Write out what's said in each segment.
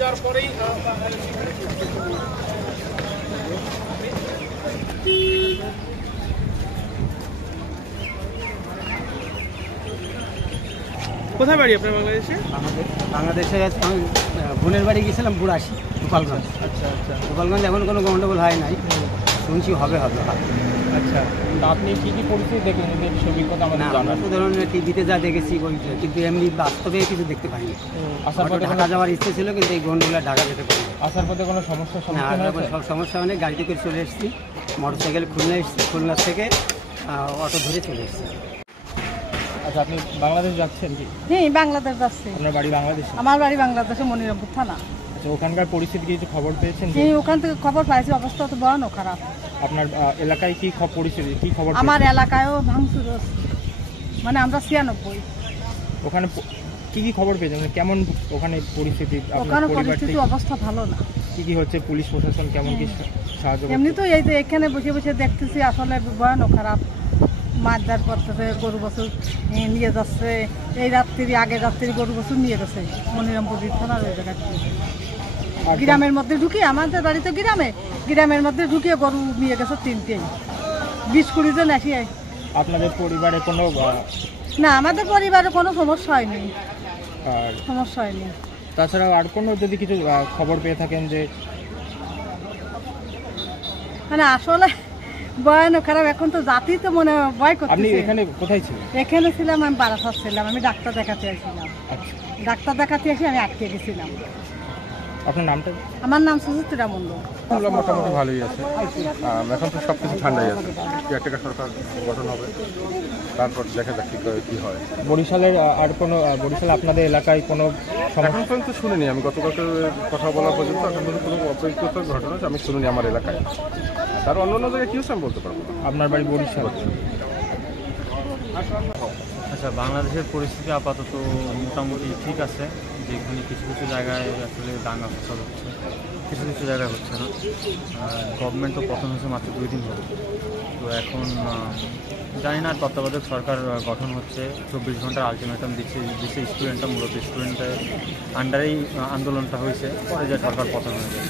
যাওয়ার পরেই কোথায় বাড়ি আপনার বাংলাদেশে? বাংলাদেশে বোনের বাড়ি গেছিলাম বুড়াশি, গোপালগঞ্জ। আচ্ছা আচ্ছা, গোপালগঞ্জ এখন কোনো গন্ডগোল হয় নাই, শুনছি হবে। আচ্ছা, আপনি কি কি পরিস্থিতি দেখলেন? অভিজ্ঞতা আমাদের জানান। ধরুন টিভিতে যা দেখেছি কিন্তু এমনি বাস্তবে কিছু দেখতে পাইনি। আসার পথে ঢাকা যাওয়ার ইচ্ছে ছিল, কিন্তু এই গন্ডগোলে ঢাকা যেতে পারি। আসার পথে কোনো সমস্যা? সব সমস্যা মানে গাড়িতে করে চলে এসেছি, মোটরসাইকেল খুলনা এসেছি, খুলনা থেকে অটো ধরে চলে এসেছি। আচ্ছা, আপনি বাংলাদেশ যাচ্ছেন কি? হ্যাঁ, বাংলাদেশ যাচ্ছি। আপনার বাড়ি বাংলাদেশে? আমার বাড়ি বাংলাদেশে, মনিরামপুর থানা। আচ্ছা, ওখানকার পরিস্থিতি কিছু খবর পেয়েছেন? হ্যাঁ, ওখান থেকে খবর পাইছি, অবস্থা তো ভয়ানক খারাপ। আপনার এলাকায় কি পরিস্থিতি, কি খবর? আমার এলাকায়ও ভাঙচুর, মানে আমরা 96। ওখানে কি কি খবর পেয়েছেন? কেমন ওখানে পরিস্থিতি? ওখানে পরিস্থিতি অবস্থা ভালো না। কি হচ্ছে? পুলিশ প্রশাসন কেমন কি সাহায্য? এমনি তো এই যে এখানে বসে বসে দেখতেছি, আসলে ভয়ানক খারাপ। মারধর করতেছে, গরু বছর নিয়ে যাচ্ছে। এই রাত্রি, আগে রাত্রি গরু বছর নিয়ে গেছে মনিরামপুর থানার ওই জায়গায়। গ্রামের মধ্যে ঢুকিয়ে, আমাদের বাড়ি তো গ্রামের মধ্যে ঢুকিয়ে গরু নিয়ে গেছে 3টেই, 20-20 জন আসি। আপনাদের পরিবারে কোনো? না, আমাদের পরিবারে কোনো সমস্যা হয়নি, সমস্যা হয়নি। তাছাড়া আর কোনো যদি কিছু খবর পেয়ে থাকেন যে? মানে আসলে ভয়ানক খারাপ, এখন তো জাতি তো মনে ভয় করছে। আপনি এখানে কোথায় ছিলেন? এখানে ছিলাম, আমি বারাসাত ছিলাম, আমি ডাক্তার দেখাতে আসছিলাম। আচ্ছা, ডাক্তার দেখাতে এসে আমি আটকে গেছিলাম। আপনার নামটা? আমার নাম সুচিত্রা মন্ডল। মোটামুটি ভালোই আছে, এখন তো সব কিছু ঠান্ডাই আছে। কেয়ারটেকার সরকার গঠন হবে, তারপর দেখা যাক কি হয়। বরিশালের আর কোনো, বরিশাল আপনাদের এলাকায় কোনো এখন পর্যন্ত শুনিনি। আমি গতকালকে কথা বলা পর্যন্ত এখন পর্যন্ত কোনো অপ্রীতিকর ঘটনা আমি শুনিনি আমার এলাকায়। তার অন্য জায়গায় কী হচ্ছে আমি বলতে পারবো না। আপনার বাড়ি বরিশাল? আচ্ছা, বাংলাদেশের পরিস্থিতি আপাতত মোটামুটি ঠিক আছে। যেখানে কিছু কিছু জায়গায় আসলে দাঙ্গা ফসাদ হচ্ছে, কিছু কিছু জায়গায় হচ্ছে না। গভর্নমেন্ট তো পতন হয়েছে মাত্র 2 দিন হলো। তো এখন জানি না, তত্ত্বাবধায়ক সরকার গঠন হচ্ছে, 24 ঘন্টার আলটিমেটাম দিচ্ছে স্টুডেন্টটা, মূলত স্টুডেন্টের আন্ডারেই আন্দোলনটা হয়েছে, পরে যে সরকার পতন হয়ে যায়,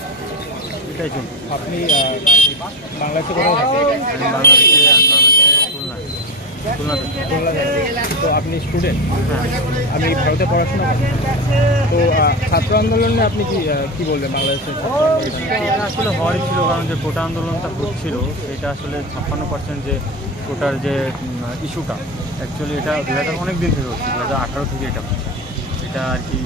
এটাই চলছে। আপনি বাংলাদেশে কোথায় থাকেন? তো আপনি স্টুডেন্ট? হ্যাঁ, আমি ভারতে পড়াশোনা করি। তো ছাত্র আন্দোলনে আপনি কি বলবেন বাংলাদেশের? এটা আসলে হওয়ারই ছিল, কারণ যে কোটা আন্দোলনটা হচ্ছিল সেটা আসলে 56% যে কোটার যে ইস্যুটা, অ্যাকচুয়ালি এটা 2000 অনেক দিন থেকে হচ্ছে, 2018 থেকে এটা হচ্ছে। এটা আর কি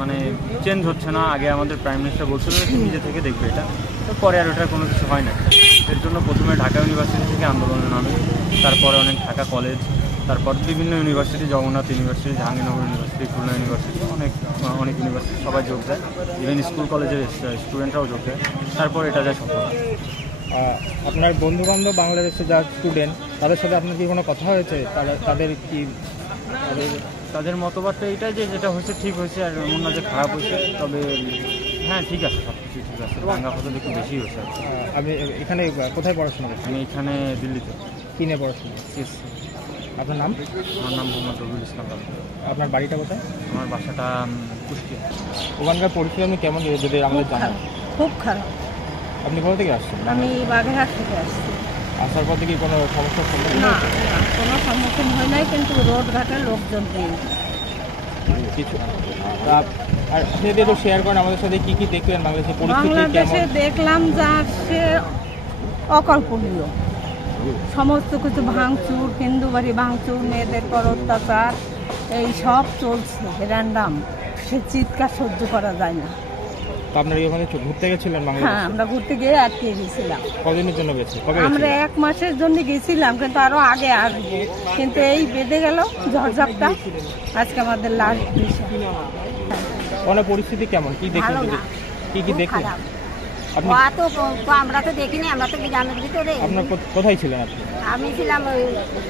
মানে চেঞ্জ হচ্ছে না। আগে আমাদের প্রাইম মিনিস্টার বলছিল যে নিজে থেকে দেখবে এটা, তো পরে আর ওটার কোনো কিছু হয় না। এর জন্য প্রথমে ঢাকা ইউনিভার্সিটি থেকে আন্দোলনে নামে, তারপরে অনেক ঢাকা কলেজ, তারপর বিভিন্ন university, Jagannath university, Jahangirnagar university, Khulna university, অনেক ইউনিভার্সিটি সবাই যোগ দেয়, ইভেন স্কুল কলেজের স্টুডেন্টরাও যোগ দেয়। তারপর এটা যায় সফল। আপনার বন্ধুবান্ধব বাংলাদেশে যা স্টুডেন্ট, তাদের সাথে আপনার কি কোনো কথা হয়েছে? তাদের কি, তাদের মতবাদটা এইটাই যে যেটা হয়েছে ঠিক হয়েছে, আর এমন না যে খারাপ হয়েছে। তবে হ্যাঁ, ঠিক আছে, সব কিছু ঠিক আছে। দাঙ্গা ফসাদ একটু বেশি হয়েছে। আপনি এখানে কোথায় পড়াশোনা করছেন? আমি এখানে দিল্লিতে। কি নিয়ে পড়াশোনা? সিএসসি। আপনার নাম? আমার নাম মোহাম্মদ রবিউল ইসলাম। আপনার বাড়িটা কোথায়? আমার বাসাটা কুষ্টিয়া। ওখানকার পরিস্থিতি আপনি কেমন, যদি আমাদের জানান? খুব খারাপ। আপনি কোথা থেকে আসছেন? আমি বাগেরহাট থেকে আসছি। আসার পর থেকে কোনো সমস্যার সম্মুখীন না, হয়েছে? কোনো সম্মুখীন হয় নাই, কিন্তু রোড ঘাটের লোকজন নেই কিছু। আর আপনি যদি একটু শেয়ার করেন আমাদের সাথে, কি কি দেখলেন বাংলাদেশের পরিস্থিতি? বাংলাদেশে দেখলাম যা সে অকল্পনীয়। সমস্ত কিছু ভাঙচুর, হিন্দু বাড়ি ভাঙচুর, মেয়েদের পর অত্যাচার, এই সব চলছে র্যান্ডাম। সে চিৎকার সহ্য করা যায় না। তো আপনারা কি ওখানে ঘুরতে গেছিলেন হ্যাঁ, বাংলাদেশে? আমরা ঘুরতে গিয়ে আটকে গেছিলাম। কদিনের জন্য গেছে? কবে আমরা গেছিলেন? 1 মাসের জন্য গেছিলাম, কিন্তু আরো আগে আসবো, কিন্তু এই বেঁধে গেল ঝড়ঝাপটা। আজকে আমাদের লাস্ট বিষয়। ওখানে পরিস্থিতি কেমন? কি দেখলেন? ভালো না, কি খুব দেখলেন খারাপ। আপনি? তো আমরা তো দেখিনি, আমরা তো গ্রামের ভিতরে। আপনার কোথায় ছিলেন আপনি? আমি ছিলাম ওই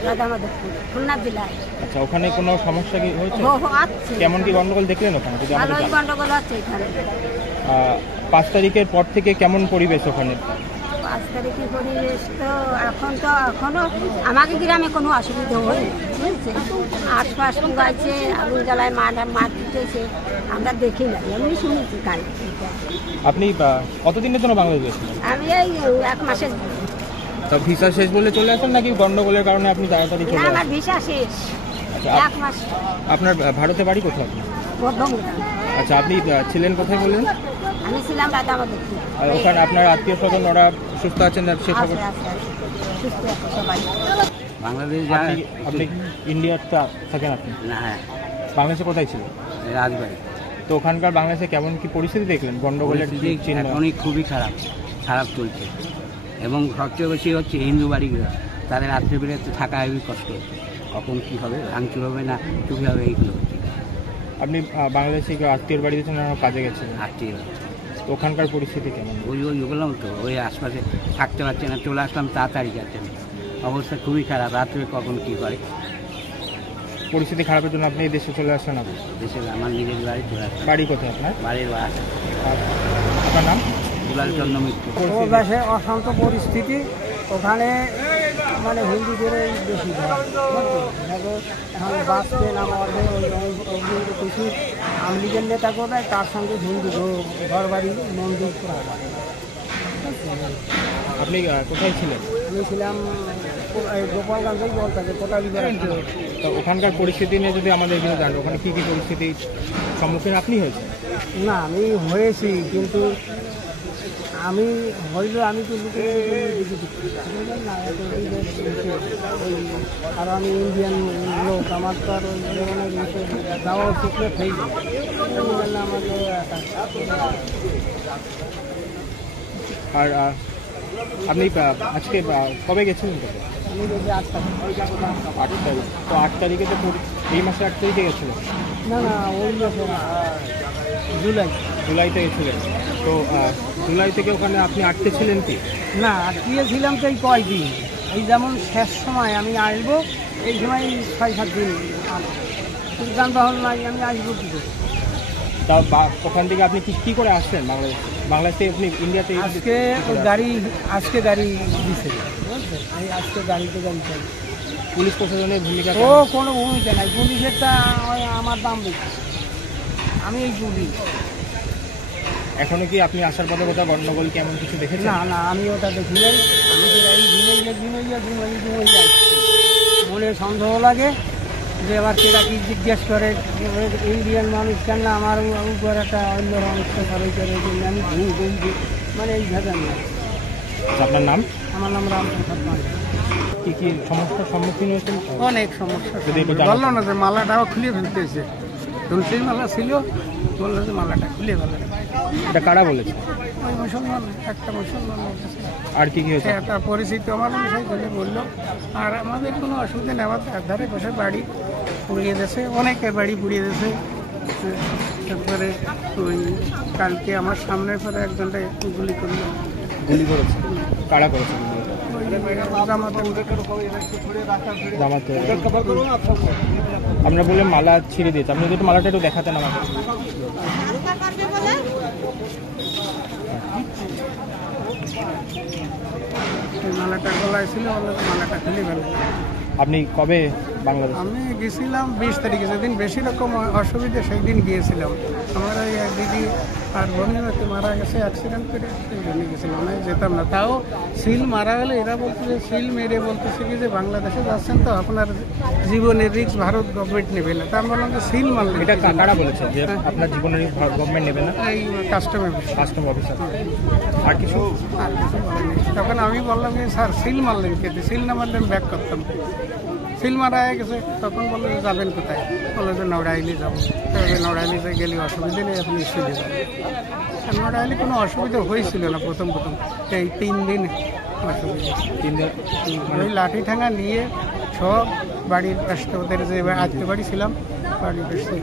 রাধামাধবপুর, খুলনা জেলায়। আচ্ছা, ওখানে কোনো সমস্যা কি হয়েছে? আছে কেমন কি গন্ডগোল দেখলেন ওখানে? যদি আমাদের ভালোই গন্ডগোল হচ্ছে এখানে। 5 তারিখের পর থেকে কেমন পরিবেশ ওখানে? 5 তারিখে পরিবেশ তো এখনো আমাকে গ্রামে কোনো অসুবিধা হয়নি, বুঝছে। আশপাশ গাইছে, আগুন জ্বালায়, মাঠ দিতেছে, আমরা দেখি না, এমনি শুনেছি কাল। আপনি কতদিনের জন্য বাংলাদেশ গেছিলেন? আমি এই 1 মাসের। তো ভিসা শেষ বলে চলে আসেন নাকি গন্ডগোলের কারণে আপনি তাড়াতাড়ি না, চলে আমার আসেন? ভিসা শেষ। আচ্ছা, 1 মাস আপনার ভারতে বাড়ি কোথায়? বর্ধমান। আচ্ছা, আপনি ছিলেন কোথায় বললেন? আমি ছিলাম রাধামাধবপুর। আর ওখানে আপনার আত্মীয় স্বজন ওরা সুস্থ আছেন না? সে খবর? আছে, সুস্থ আছে সবাই। বাংলাদেশ আপনি ইন্ডিয়াতে থাকেন আপনি? না, হ্যাঁ, বাংলাদেশে কোথায় ছিলেন? রাজবাড়ি। তো ওখানকার বাংলাদেশে কেমন কি পরিস্থিতি দেখলেন? গন্ডগোলের চিহ্ন? এখনই খুবই খারাপ চলছে, এবং সবচেয়ে বেশি হচ্ছে হিন্দু বাড়িগুলো, তাদের রাত্রে বেরোতে থাকা খুবই কষ্ট হচ্ছে। কখন কী হবে, ভাঙচুর হবে না চুরি হবে, এইগুলো হচ্ছে। আপনি বাংলাদেশে আত্মীয়র বাড়িতে ছিলেন, কাজে গেছিলেন, আত্মীয় তো ওখানকার পরিস্থিতি কেমন? ওই বললাম তো, ওই আশপাশে থাকতে পারছে না, চলে আসলাম তাড়াতাড়ি যাচ্ছে না, অবস্থা খুবই খারাপ। রাত্রে কখন কী করে, পরিস্থিতি খারাপের জন্য আপনি এই দেশে চলে আসলেন? আপনি দেশে আমার নিজের বাড়ি চলে আসলাম। বাড়ি কোথায় আপনার? বাড়ির বাসা আর আপনার নাম? দুলালচন্দ্র মিত্র। দেশে অশান্ত পরিস্থিতি, ওখানে মানে হিন্দুদের বেশি এখন বাঁচতে না মরবে, ওই কিছু আমলিগের নেতা কোথায়, তার সঙ্গে হিন্দু ঘর বাড়ি মন্দির করা। আপনি কোথায় ছিলেন? আমি ছিলাম গোপালগঞ্জেই বলতে কোটালি। তো ওখানকার পরিস্থিতি নিয়ে যদি আমাদের এখানে জানেন, ওখানে কী কী পরিস্থিতির সম্মুখীন আপনি হয়েছেন? না, আমি হয়েছি, কিন্তু আমি হইলে আমি তো বুঝলেন না, আর আমি ইন্ডিয়ান লোক, আমার তো আর ওই ধরনের যাওয়া সিক্রেট হয়ে যায়, আমাকে। আর আপনি আজকে কবে গেছিলেন কোথায়? আমি যদি 8 তারিখ। 8 তারিখ। তো 8 তারিখে তো এই মাসে 8 তারিখে গেছিলেন? না, ওই মাসে জুলাইতে গেছিলেন। তো জুলাই থেকে ওখানে আপনি আটকে ছিলেন কি? না, আটকিয়েছিলাম তো এই কয়দিন, এই যেমন শেষ সময় আমি আসবো, এই সময় 6-7 দিন যানবাহন নাই, আমি আসবো কী করে? তা ওখান থেকে আপনি কী করে আসছেন বাংলাদেশ থেকে আপনি ইন্ডিয়াতে? আজকে গাড়ি দিচ্ছে, বুঝলেন, এই আজকে গাড়ি চাই। পুলিশ প্রশাসনের ভূমিকা কোনো ভূমিকা নাই, পুলিশেরটা আমার দাম বেশি, আমি এই পুলিশ। এখনো কি আপনি আসার পথে কোথাও গন্ডগোল কেমন কিছু দেখেছেন? না, আমি ওটা দেখি নাই, আমি তো এই ঘুমাই যাচ্ছি, মনে সন্দেহ লাগে যে আবার সেটা কি জিজ্ঞেস করে, ইন্ডিয়ান মানুষ কেন না আমার উপর একটা অন্য মানুষকে করে আমি ঘুমছি, মানে এইভাবে আমি। আপনার নাম? আমার নাম রামপ্রসাদ পান্ডে। কি সমস্যার সম্মুখীন হয়েছেন? অনেক সমস্যা, যদি একটু জানাতেন। বললো না যে মালাটাও খুলে ফেলতেছে, তুলসীর মালা ছিল, বললো যে মালাটা খুলে ফেলে। এটা কারা বলেছে? ওই মুসলমান, একটা মুসলমান বলতেছে। আর কি হয়েছে? একটা পরিচিত আমার বিষয় বলে বললো, আর আমাদের কোনো অসুবিধা নেই, আমার ধারে বসে বাড়ি পুড়িয়ে দিয়েছে, অনেকের বাড়ি পুড়িয়ে দিয়েছে। তারপরে ওই কালকে আমার সামনের পরে একজনটা গুলি করলো। গুলি করেছে? কারা করেছে? জামাতে। আপনারা বললেন মালা ছিঁড়ে দিয়েছে, আপনি যদি মালাটা একটু দেখাতেন আমাকে। মালাটা গলায় ছিল, মালাটা খুলে গেল। আপনি কবে বাংলাদেশ? আমি গেছিলাম 20 তারিখে, যেদিন বেশি রকম অসুবিধা সেই দিন গিয়েছিলাম। আমার ওই এক দিদি আর বোনের হয়তো মারা গেছে অ্যাক্সিডেন্ট করে, সেই জন্য গেছিলাম, আমি যেতাম না। তাও সিল মারা গেলে এরা বলতেছে, সিল মেরে বলতেছে কি যে বাংলাদেশে যাচ্ছেন তো আপনার জীবনের রিস্ক ভারত গভর্নমেন্ট নেবে না। তার বললাম যে সিল মারলেন, এটা কারা বলেছে যে আপনার জীবনের ভারত গভর্নমেন্ট নেবে না? এই কাস্টম অফিসার। আর কিছু বলেনি। তখন আমি বললাম যে স্যার সিল মারলেন খেতে, সিল না মারলেন ব্যাক করতাম। সিল মারা হয়ে গেছে। তখন বললো যে যাবেন কোথায়, বললো যে নড়াইলি যাবো। তবে নড়াইলিতে গেলে অসুবিধা নেই, আপনি সিলে যাবেন। আর নড়াইলি কোনো অসুবিধা হয়েছিল না প্রথম এই 3 দিন অসুবিধা। 3 দিন ওই লাঠি ঠাঙ্গা নিয়ে সব বাড়ির পাশে ওদের যে আজকে বাড়ি ছিলাম বাড়ির পাশে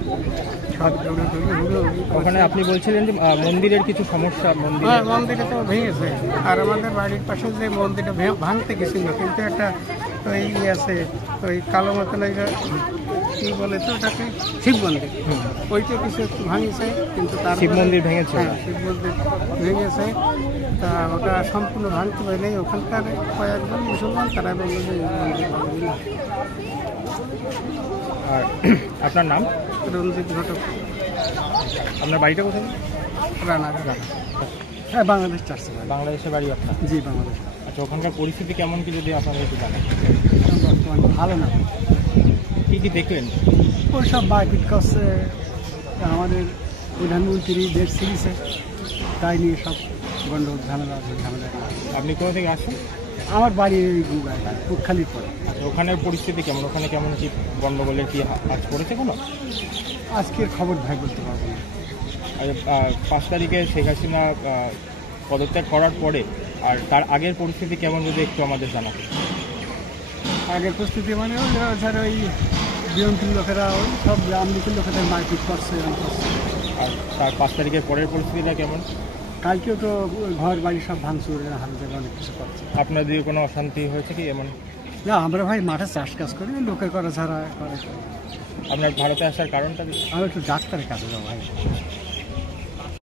সব দৌড়াদৌড়ি হুড়োহুড়ি। ওখানে আপনি বলছিলেন যে মন্দিরের কিছু সমস্যা, হ্যাঁ, মন্দিরে তো ভেঙেছে। আর আমাদের বাড়ির পাশে যে মন্দিরটা ভাঙতে গেছিল, কিন্তু একটা ওই আছে ওই কালো মতন ওই কি বলে তো ওটাকে শিব মন্দির, ওইটা কিছু একটু ভাঙিছে। কিন্তু তার শিব মন্দির ভেঙেছে? হ্যাঁ, শিব মন্দির ভেঙেছে। তা ওটা সম্পূর্ণ ভাঙতে পারেনি। ওখানকার কয়েকজন মুসলমান তারা বললো যে মন্দির ভাঙবে না। আর আপনার নাম? রঞ্জিত ঘটক, আপনার বাড়িটা কোথায়? রানাঘাট। হ্যাঁ, বাংলাদেশ চার্চে। বাংলাদেশের বাড়ি আপনার? জি, বাংলাদেশ। আচ্ছা, ওখানকার পরিস্থিতি কেমন কি যদি আপনাদের একটু জানান? বর্তমানে ভালো না। কী কী দেখলেন? ওই সব মারপিট করছে, আমাদের প্রধানমন্ত্রী দেশ ছিঁড়েছে, তাই নিয়ে সব গন্ডগোল ঝামেলা। আপনি কোথা থেকে আসছেন? আমার বাড়ি পুখালির পরে। আচ্ছা, ওখানের পরিস্থিতি কেমন? ওখানে কেমন কি গন্ডগোলের কি কাজ করেছে কোনো? আজকের খবর ভাই বলতে পারবো না। আর 5 তারিখে শেখ হাসিনা পদত্যাগ করার পরে আর তার আগের পরিস্থিতি কেমন যদি একটু আমাদের জানাতেন। আগের পরিস্থিতি মানে ওই ধর ওই বিএনপির লোকেরা ওই সব আমলিকের লোকেদের মারপিট করছে। আর তার 5 তারিখের পরের পরিস্থিতিটা কেমন? কালকেও তো ঘর বাড়ি সব ভাঙচুর, হাতে জায়গায় অনেক কিছু করছে। আপনার দিকে কোনো অশান্তি হয়েছে কি এমন? না, আমরা ভাই মাঠে চাষ কাজ করি, লোকের করা ছাড়া করে। আপনার ভারতে আসার কারণটা কি? আমি একটু ডাক্তারের কাছে যাবো ভাই।